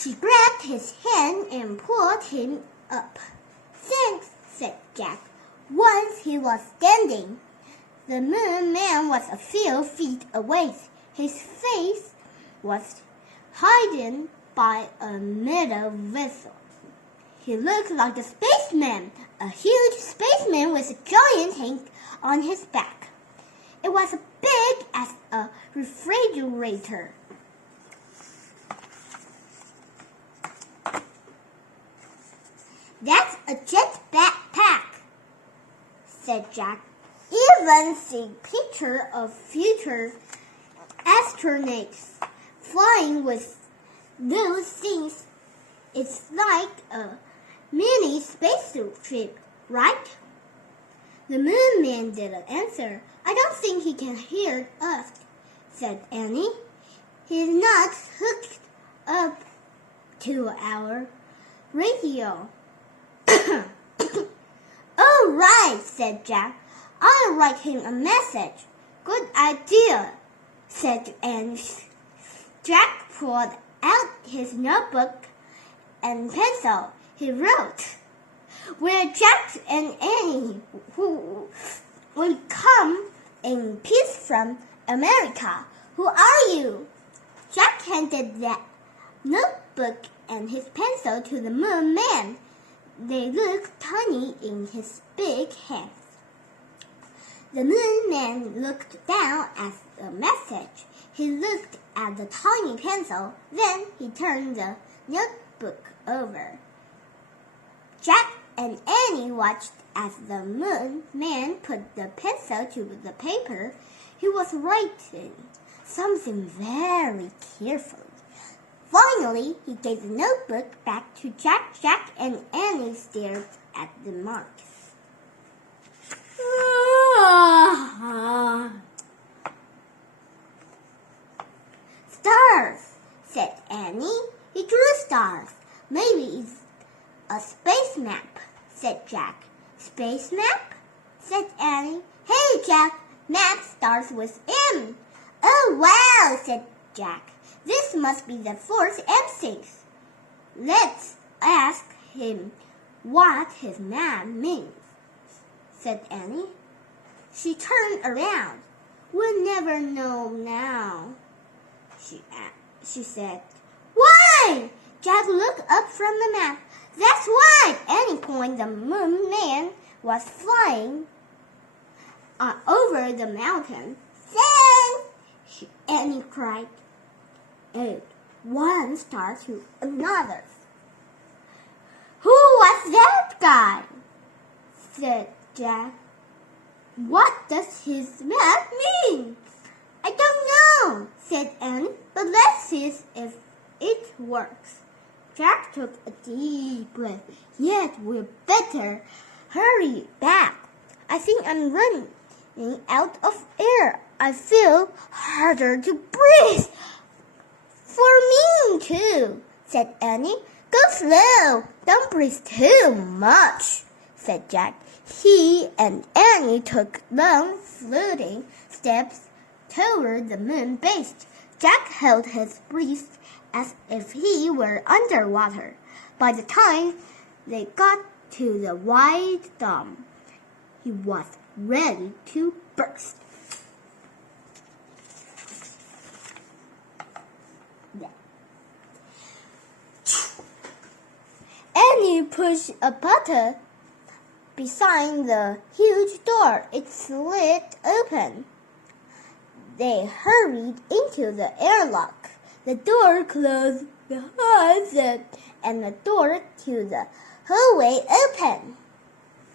She grabbed his hand and pulled him up. "Thanks," said Jack. Once he was standing. The Moon Man was a few feet away. His face was hidden by a metal vessel. He looked like a spaceman, a huge spaceman with a giant tank on his back. It was as big as a refrigerator. "That's a jet backpack," said Jack. "Even see pictures of future astronauts flying with those things. It's like a mini spaceship, right?" The Moon Man didn't answer. "I don't think he can hear us," said Annie. "He's not hooked up to our radio." "Oh, right," said Jack. "I'll write him a message." "Good idea," said Annie. Jack pulled out his notebook and pencil. He wrote, "We're Jack and Annie, who will come in peace from America. Who are you?" Jack handed that notebook and his pencil to the Moon Man. They looked tiny in his big hands. The Moon Man looked down at the message. He looked at the tiny pencil. Then he turned the notebook over. Jack and Annie watched as the Moon Man put the pencil to the paper. He was writing something very carefully. Finally, he gave the notebook back to Jack. Jack and Annie stared at the marks. "Stars," said Annie. He drew stars. "Maybe it's a space map," said Jack. "Space map?" said Annie. "Hey, Jack, map starts with M." "Oh, wow," said Jack. "This must be the fourth M6. Let's ask him what his map means," said Annie. She turned around. "We'll never know now," she said. "Why?" Jack looked up from the map. "That's why!" Annie pointed. The Moon Man was flying over the mountain. "Thanks!" Annie cried. Add one star to another. "Who was that guy?" said Jack. "What does his map mean?" "I don't know," said Annie, "but let's see if it works." Jack took a deep breath. "Yet we'd better hurry back. I think I'm running out of air. I feel harder to breathe." "For me too," said Annie. "Go slow. Don't breathe too much," said Jack. He and Annie took long, floating steps toward the moon base. Jack held his breath as if he were underwater. By the time they got to the white dome, he was ready to burst. Annie pushed a button beside the huge door. It slid open. They hurried into the airlock. The door closed behind them, and the door to the hallway opened.